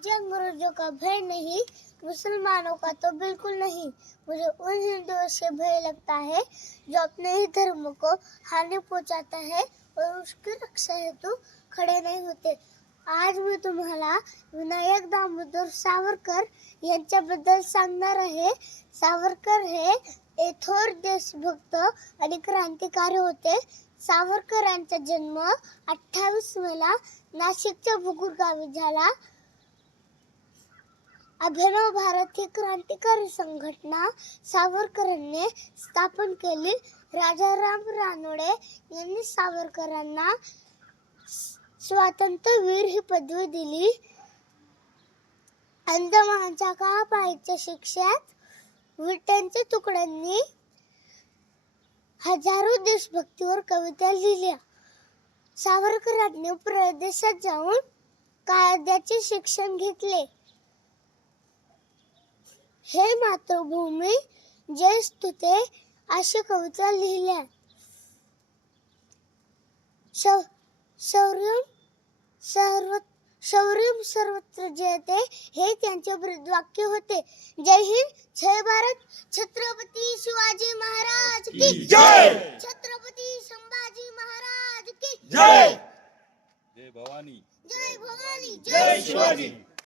मुझे अंग्रेजों का भय नहीं, मुसलमानों का तो बिल्कुल नहीं। मुझे उन हिंदुओं से भय लगता है जो अपने ही धर्म को हानि पहुंचाता है और उसकी रक्षा हेतु खड़े नहीं होते। आज मी तुम्हाला विनायक दामोदर सावरकर यांच्याबद्दल सांगणार आहे। सावरकर हे थोर देशभक्त आणि क्रांतिकारी होते। सावरकरांचा जन्म 28 मेला नाशिकच्या बुगुर गावी झाला। अभिनव भारत ही क्रांतिकारी संघटना सावरकरांनी स्थापन केली। राजाराम रानडे यांनी सावरकरांना स्वातंत्र्यवीर ही पदवी दिली। अंदमानच्या काळापाळीच्या शिक्षेत विट्यांच्या तुकड्यांनी हजारो देशभक्तीवर कविता लिहिल्या। सावरकरांनी परदेशात जाऊन कायद्याचे शिक्षण घेतले। हे मातृभूमी जय स्तुते अशी कविता लिहिल्या। शौर्य सर्वत्र जयते हे त्यांचे ब्रीदवाक्य होते। जय हिंद, जय भारत, छत्रपती शिवाजी महाराज की जय, छत्रपती संभाजी महाराज की जय, जय भवानी, जय भवानी, जय शिवाजी।